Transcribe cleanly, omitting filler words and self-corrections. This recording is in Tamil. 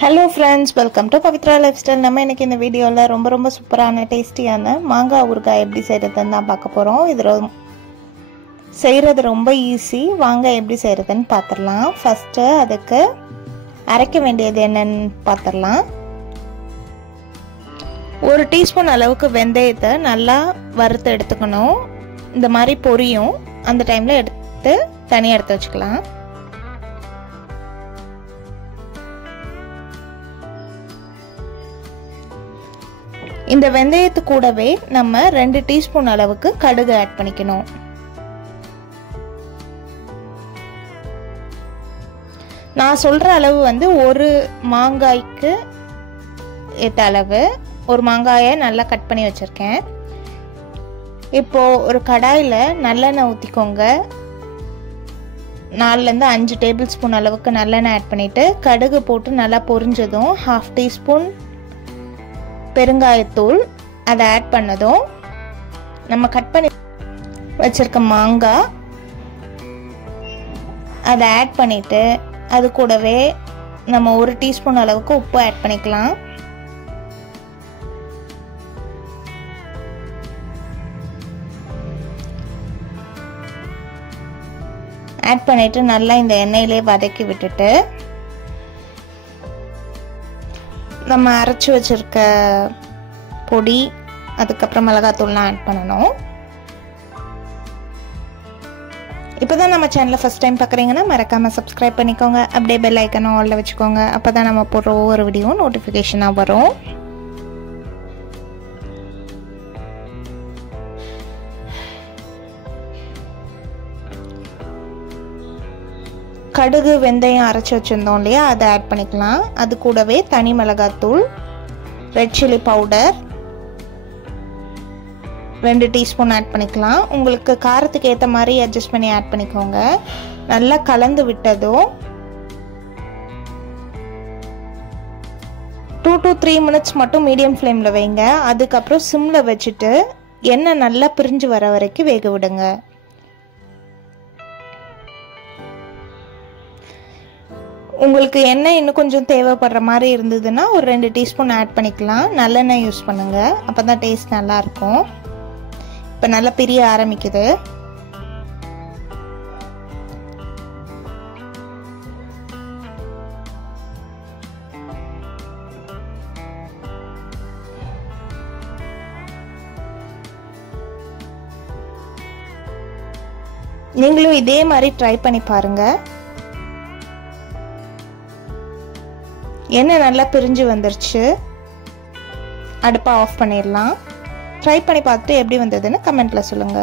Hello friends, welcome to Pavitra Lifestyle. நம்ம இன்னைக்கு இந்த வீடியோல ரொம்ப சூப்பரான டேஸ்டியான மாங்காய் ஊறுகாய் எப்படி செய்யறதுன்னு தான் பார்க்க போறோம். இது செய்யறது ரொம்ப ஈஸி. வாங்க எப்படி செய்யறதுன்னு பார்த்திடலாம். ஃபர்ஸ்ட் அதுக்கு அரைக்க வேண்டியது என்னன்னு பார்த்திடலாம். 1 டீஸ்பூன் அளவுக்கு வெந்தயத்தை நல்லா வறுத்து எடுத்துக்கணும். இந்த மாதிரி பொரியும். அந்த டைம்ல எடுத்து தனியா எடுத்து வச்சுக்கலாம். இந்த வெந்தயத்து கூடவே நம்ம 2 டீஸ்பூன் அளவுக்கு கடுகு ஆட் பண்ணிக்கணும். நான் சொல்ற அளவு வந்து ஒரு மாங்காய்க்கு ஏத்த அளவு. ஒரு மாங்காயை நல்லா கட் பண்ணி வச்சிருக்கேன். இப்போ ஒரு கடாயில நல்லெண்ணெய் ஊத்திக்கோங்க. 4 ல 5 டேபிள் ஸ்பூன் அளவுக்கு நல்லெண்ணெய் ஆட் பண்ணிட்டு கடுகு போட்டு நல்லா பொரிஞ்சதும் 1/2 டீஸ்பூன் பெருங்காயத்தூள் அதை ஆட் பண்ணதும் நம்ம கட் பண்ணி வச்சிருக்க மாங்காய் அதை ஆட் பண்ணிட்டு அது கூடவே நம்ம 1 டீஸ்பூன் அளவுக்கு உப்பு ஆட் பண்ணிக்கலாம். ஆட் பண்ணிட்டு நல்லா இந்த எண்ணெயிலே வதக்கி விட்டுட்டு நம்ம அரைச்சு வச்சிருக்க பொடி அதுக்கப்புறம் மிளகாத்தூள்லாம் ஆட் பண்ணணும். இப்போதான் நம்ம சேனலை ஃபர்ஸ்ட் டைம் பார்க்குறீங்கன்னா மறக்காம சப்ஸ்கிரைப் பண்ணிக்கோங்க. அப்படியே பெல் ஐக்கனும் ஆல்ல வச்சுக்கோங்க. அப்போதான் நம்ம போடுற ஒவ்வொரு வீடியோ நோட்டிஃபிகேஷனாக வரும். கடுகு வெந்தயம் அரைச்சி வச்சுருந்தோம் இல்லையா, அதை ஆட் பண்ணிக்கலாம். அது கூடவே தனி மிளகாத்தூள், red chilli powder 2 teaspoon add பண்ணிக்கலாம். உங்களுக்கு காரத்துக்கு ஏற்ற மாதிரி அட்ஜஸ்ட் பண்ணி ஆட் பண்ணிக்கோங்க. நல்லா கலந்து விட்டதும் 2 to 3 மினிட்ஸ் மட்டும் மீடியம் ஃப்ளேமில் வைங்க. அதுக்கப்புறம் சிம்மில் வச்சுட்டு எண்ணெய் நல்லா பிரிஞ்சு வர வரைக்கும் வேக விடுங்க. உங்களுக்கு எண்ணெய் இன்னும் கொஞ்சம் தேவைப்படுற மாதிரி இருந்ததுன்னா ஒரு 2 டீஸ்பூன் ஆட் பண்ணிக்கலாம். நல்லெண்ணெய் யூஸ் பண்ணுங்க, அப்பதான் டேஸ்ட் நல்லா இருக்கும். இப்போ நல்லா பிரிய ஆரம்பிக்குது. நீங்களும் இதே மாதிரி ட்ரை பண்ணி பாருங்க. எண்ணெய் நல்லா பிரிஞ்சு வந்துருச்சு. அடுப்பை ஆஃப் பண்ணிடலாம். ட்ரை பண்ணி பார்த்துட்டு எப்படி வந்ததுன்னு கமெண்ட்ல சொல்லுங்க.